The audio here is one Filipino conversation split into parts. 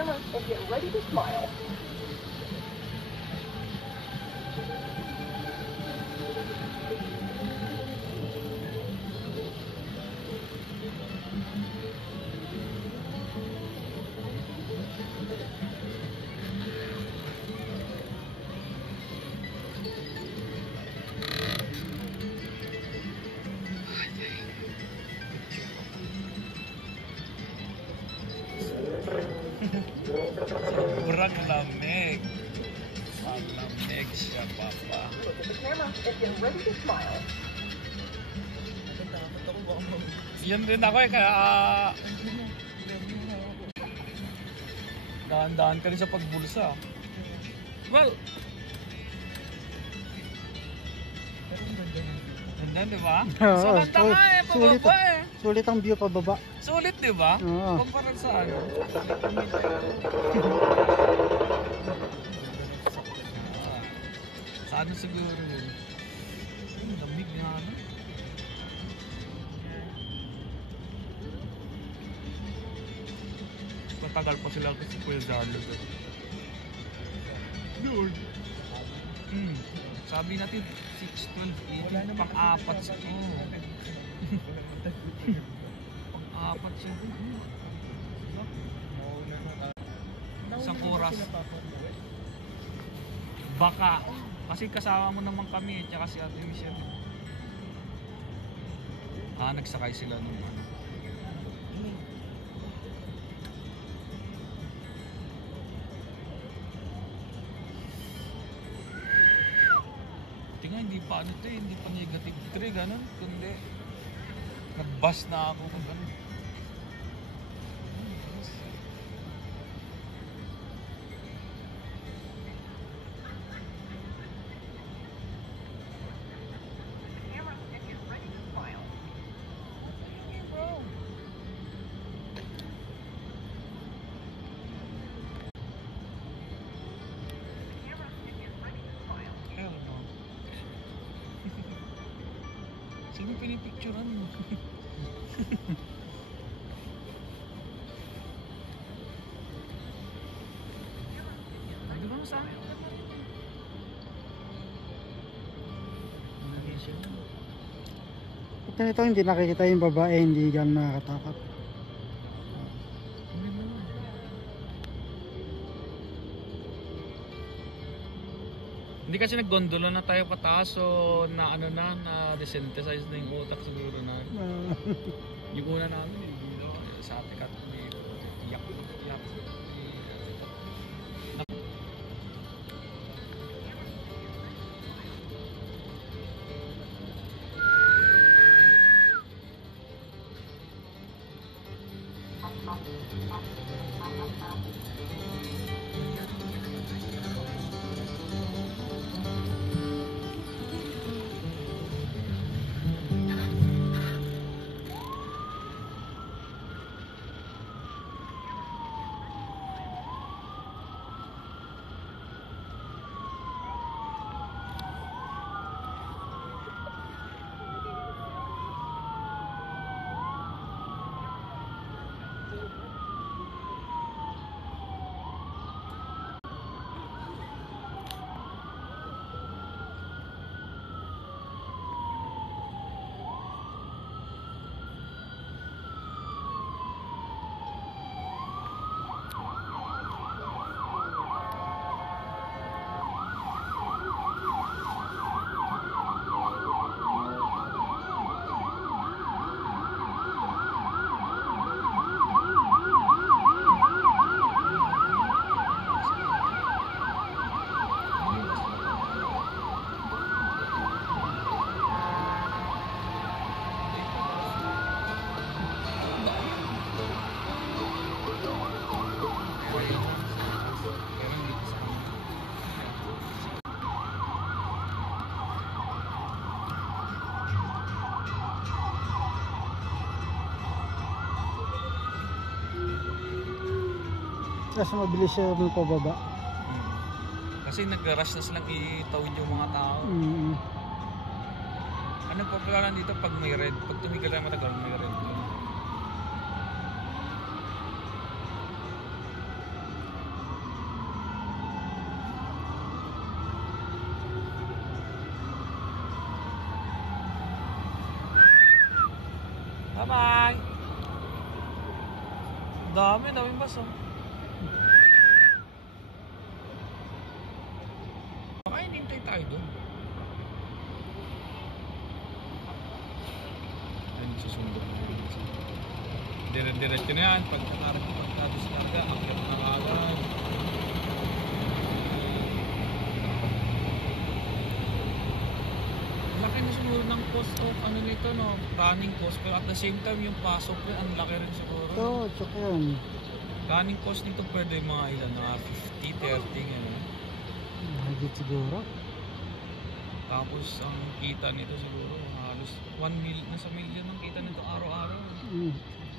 camera and get ready to smile. Sobrang lamig. Malamig siya, Papa. Look at the camera and get ready to smile. Yan din ako eh, kaya dahan-dahan ka rin sa pagbulsa. Well, ganda, di ba? Oo, So, ganda nga eh, pababa eh. Sulit ang view pababa. Sulit, di ba? Oo. Kumpara sa ano. Sa ano siguro yun? Ang lamig nga ano. Matagal pa sila kasi Kuya Darlo doon. Lord. Sabi natin 6, 12, 18, pang-apat siya. Pang-apat siya. Isang oras. Baka. Kasi kasama mo naman kami tsaka si Ate Michelle. Nagsakay sila nung ano. Tingnan, hindi pa ano to eh, hindi pa negative 3 ganun, kundi nag-bus na ako kung ganun. Sino pinipicturean mo? Di ba sa akin? Ito nito hindi nakikita yung babae, hindi gan nakakatakot. Hindi kasi nag-gondola na tayo pataas, so na ano na desensitize na yung utak siguro na. Yung una namin sa atikat yak. Kasi mabilis siya yung pababa. Kasi nag-rush na silang itawid yung mga tao. Ano po pala dito pag may red? Pag tumigil na matagal may red. Daming bus oh. Baka hinintay tayo doon. Ayun, susundo. Dire-diretso na yan. Pagka-diskarga, akyat na agad. Laki na siguro ng cost of ano nito, no? Running cost. Pero at the same time, yung pasok rin, ang laki rin siguro. Ito, tsaka yan. Running cost nito pwede mga ilan na 50, 30, gano'n. Mahigit siguro. Tapos ang kita nito siguro halos 1 million, nasa million ang kita nito araw-araw.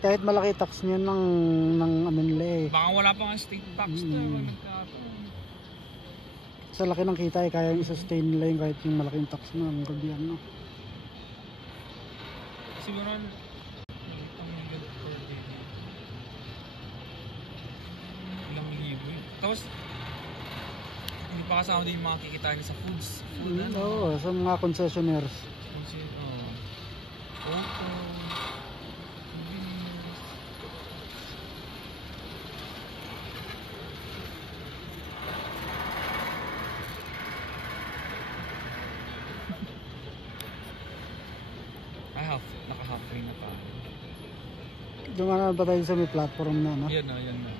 Kahit malaki tax niya ng ano nila eh. Baka wala pa nga state tax na pag nagkataon. Sa laki ng kita eh, kaya i-sustain nila yung kahit yung malaking tax na ng gobyerno. Siguro ang million per day. Ilang libo yun. Tapos hindi pa kasama din yung mga kikitain sa foods. Food ano? Oo, sa mga concessionaires. Kasi, auto, souvenirs. Ay, naka-halfway na tayo. Dumaan ba tayo sa may platform na, no? Yan na, yan na.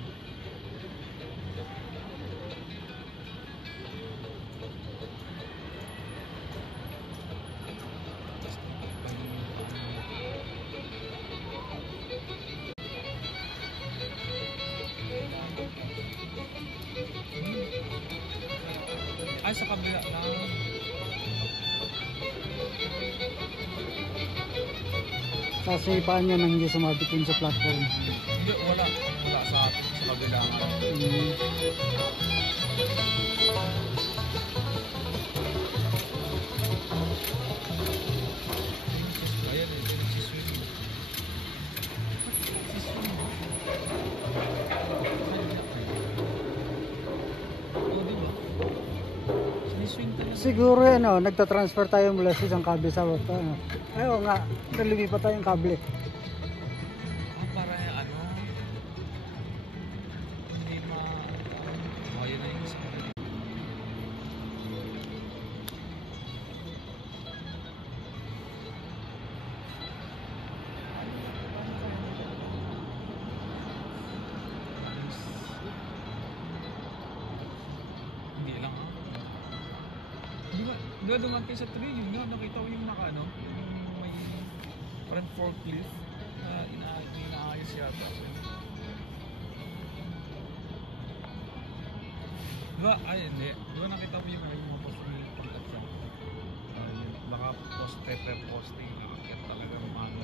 Ay, sa kabila lang. Sasipaan niya nang hindi sumabit yun sa platform. Hindi, wala. Wala sa atin, sa kabila nga. Ayan, ito yung siswing. Oh, diba? Siniswing talaga. Siguro yan, oh, nagtatransfer tayo mula sa isang kable sa ano. Ayaw nga, nalilipat tayong kable. Para ano, hindi oh, yun na yung isa. Hindi lang ha. Di ba dumating sa trail yun nga, nakita ko yung ano, yung may parang forklift na inaayos yata. Di ba, ay hindi, di ba nakita mo yung mga post may pangkat siya? Baka poste per poste, nakakit talaga ng ano.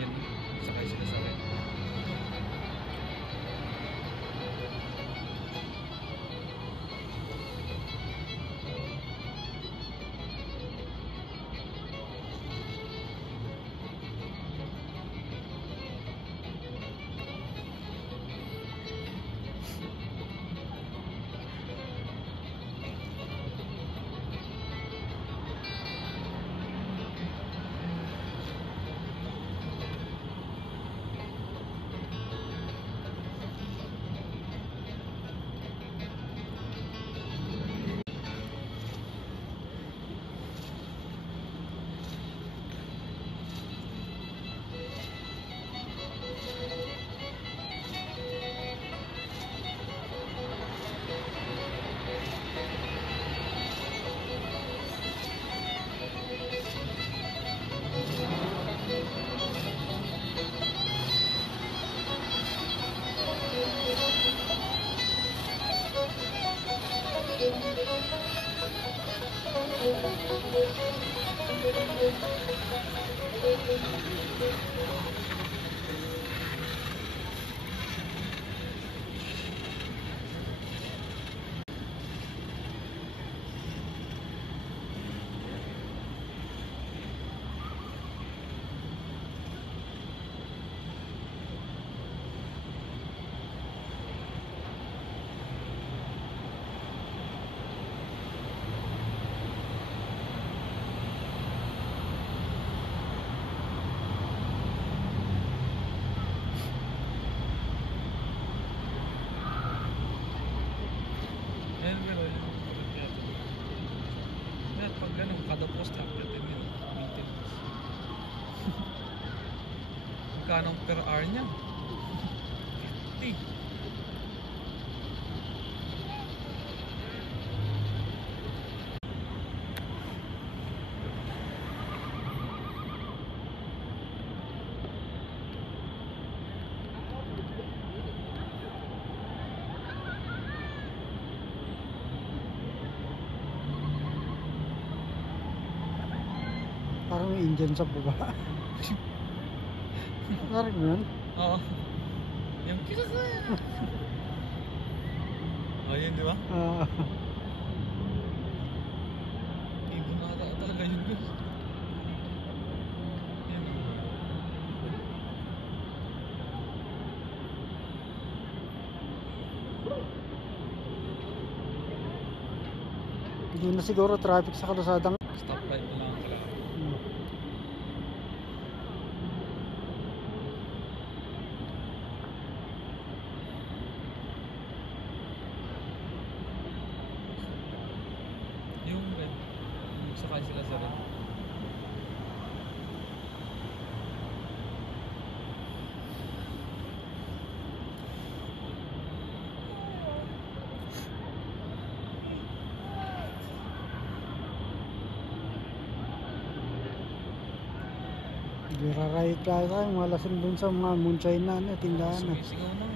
Yan, sakay sila sa red. magkano per hour niya. 50. Parang may engine sa baba. Parang yun. Oo. Yung oh, yun, di ba? Ibon na talaga yun, guys. Yan. Hindi na siguro traffic sa kalusadang. Stoplight na lang pala. Yung red. Yung sakay sila sa red. Gira-right tayo, malasing dun sa mga moonshine na tindahan na. Sumisigaw na.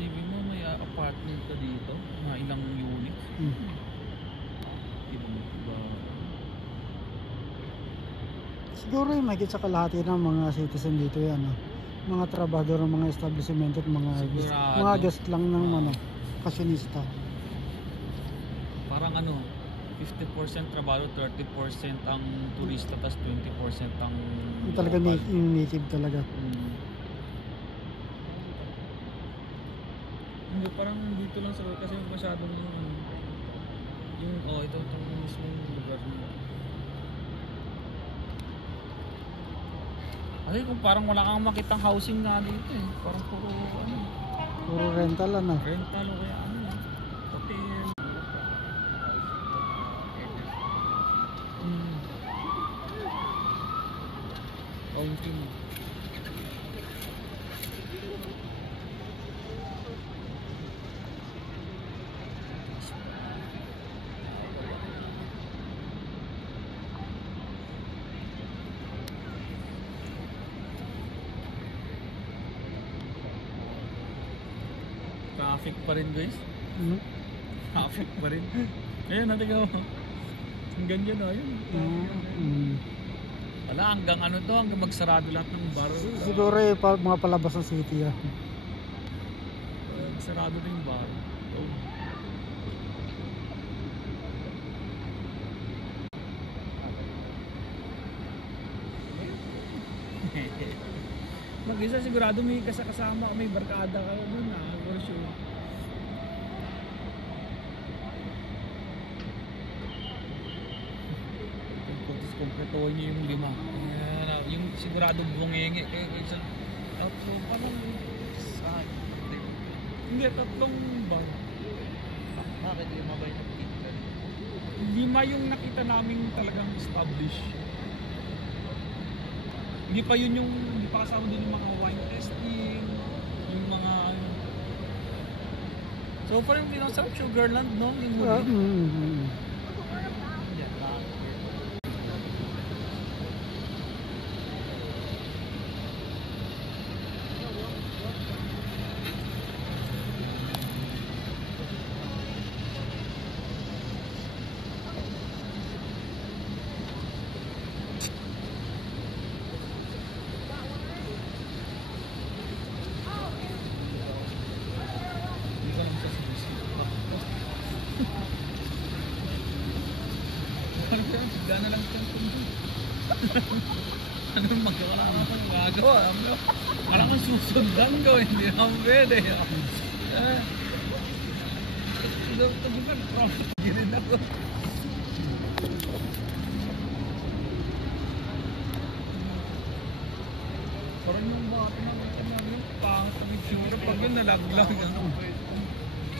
Sabi mo may apartment ka dito, mga ilang unit. Diba? Siguro yung mahigit sa kalahati ng mga citizen dito yan. Mga trabador ng mga establishment at Sigurado. mga guest lang ng kasyonista. Parang ano, 50% trabaho, 30% ang turista, tas 20% ang Yung talaga local. yung native talaga. Hindi, parang dito lang sa kasi masyadong yung ito itong mismong lugar nila. Ay, kung parang wala kang makitang housing nga dito eh. Parang puro Puro rental rental o kaya hotel. Okay. Traffic pa rin, guys. Traffic pa rin. Ayun, natin mo. Hanggang dyan, ayun. Wala, hanggang ano to, hanggang magsarado lahat ng bar. Siguro mga palabas ng city Magsarado din yung bar. Mag-isa sigurado may kasama, may barkada ka doon for sure. Kumpletohin niyo yung 5. Yung sigurado bungenge kayo isang tatlo pa lang. Hindi, 3 bar. Bakit 5 ba yung nakikita? 5 yung nakita namin talagang established. Hindi pa yun yung, hindi pa kasama din yung mga wine testing, yung mga so far yung pinasarap Sugarland, no? Yung huli. Yan lang. Hindi ka lang sa sinisip. Gana lang siyang kundi. Ano magkawala ka pa nagagawa? Parang kung susundan ko, hindi naman pwede. Tabi ka, hindi rin ako. yung mga pinakita namin yung pangit ang itsura pag yun nalaglag.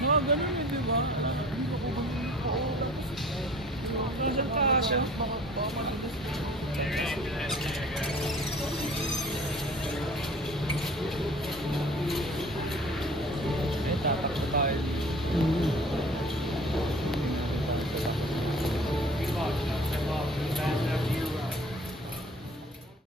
Mga ganun eh, di ba? Nasa kasha.